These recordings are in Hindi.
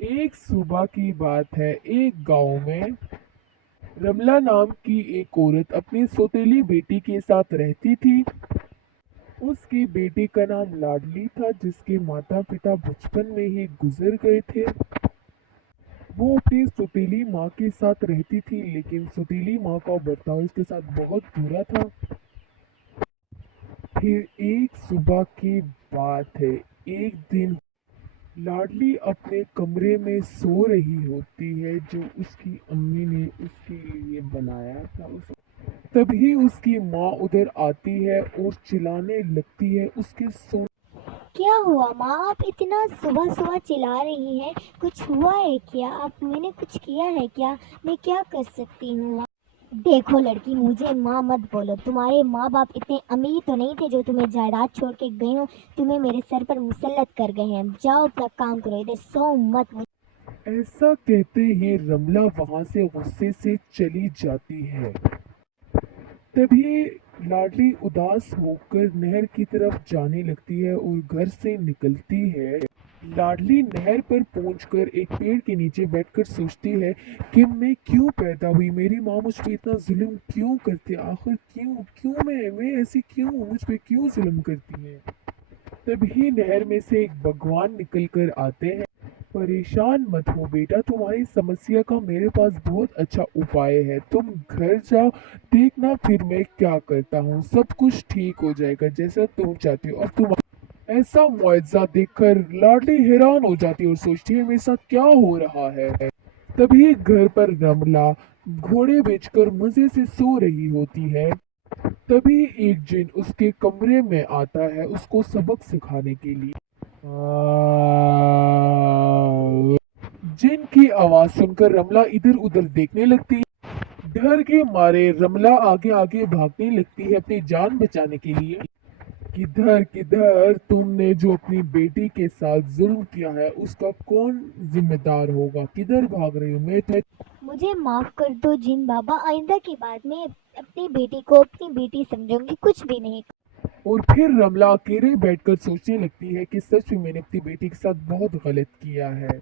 एक सुबह की बात है। एक गांव में रमला नाम की एक औरत अपनी सौतेली बेटी के साथ रहती थी। उसकी बेटी का नाम लाडली था, जिसके माता पिता बचपन में ही गुजर गए थे। वो अपनी सौतेली माँ के साथ रहती थी, लेकिन सौतेली माँ का बर्ताव उसके साथ बहुत बुरा था। फिर एक सुबह की बात है। एक दिन लाडली अपने कमरे में सो रही होती है, जो उसकी अम्मी ने उसके लिए बनाया था। तभी उसकी माँ उधर आती है और चिल्लाने लगती है उसके सो। क्या हुआ माँ? आप इतना सुबह सुबह चिल्ला रही हैं। कुछ हुआ है क्या? आप मैंने कुछ किया है क्या? मैं क्या कर सकती हूँ माँ? देखो लड़की, मुझे माँ मत बोलो। तुम्हारे माँ बाप इतने अमीर तो नहीं थे जो तुम्हें जायदाद छोड़ के गए हो। तुम्हें मेरे सर पर मुसल्लत कर गए हैं। जाओ अपना काम करो, इधर सो मत। ऐसा कहते ही रमला वहां से गुस्से से चली जाती है। तभी लाडली उदास होकर नहर की तरफ जाने लगती है और घर से निकलती है। लाडली नहर पर पहुंचकर एक पेड़ के नीचे बैठकर सोचती है कि मैं क्यों पैदा हुई, मेरी माँ मुझ पे इतना जुल्म क्यों करती है, आखिर क्यों क्यों मैं ऐसी क्यों हूँ, मुझ पे क्यों जुल्म करती है। तभी नहर में से एक भगवान निकल कर आते हैं। परेशान मत हो बेटा, तुम्हारी समस्या का मेरे पास बहुत अच्छा उपाय है। तुम घर जाओ, देखना फिर मैं क्या करता हूँ। सब कुछ ठीक हो जाएगा जैसा तुम चाहती हो। और तुम ऐसा मुआवजा देखकर लाडली हैरान हो जाती है और सोचती है मेरे साथ क्या हो रहा है। तभी घर पर रमला घोड़े बेचकर मजे से सो रही होती है। तभी एक जिन उसके कमरे में आता है उसको सबक सिखाने के लिए। जिन की आवाज सुनकर रमला इधर उधर देखने लगती है। डर के मारे रमला आगे आगे भागने लगती है अपनी जान बचाने के लिए। किधर किधर, तुमने जो अपनी बेटी के साथ जुल्म किया है उसका कौन जिम्मेदार होगा? किधर भाग रही हो? मैं मुझे माफ कर दो जिन बाबा। आइंदा की बात में अपनी बेटी को अपनी बेटी समझूंगी, कुछ भी नहीं। और फिर रमला अकेले बैठकर सोचने लगती है कि सच में मैंने अपनी बेटी के साथ बहुत गलत किया है।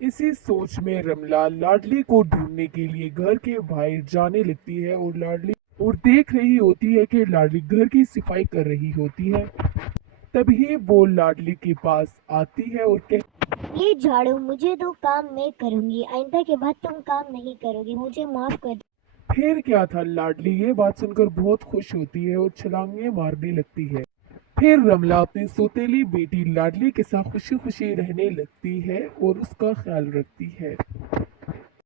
इसी सोच में रमला लाडली को ढूंढने के लिए घर के बाहर जाने लगती है और लाडली और देख रही होती है कि लाडली घर की सफाई कर रही होती है। तभी वो लाडली के पास आती है और ये झाड़ू मुझे दो, काम मैं करूंगी। आइंदा के बाद तुम काम नहीं करोगी। मुझे माफ कर दो। फिर क्या था, लाडली ये बात सुनकर बहुत खुश होती है और छलांगे मारने लगती है। फिर रमला अपनी सौतेली बेटी लाडली के साथ खुशी खुशी रहने लगती है और उसका ख्याल रखती है।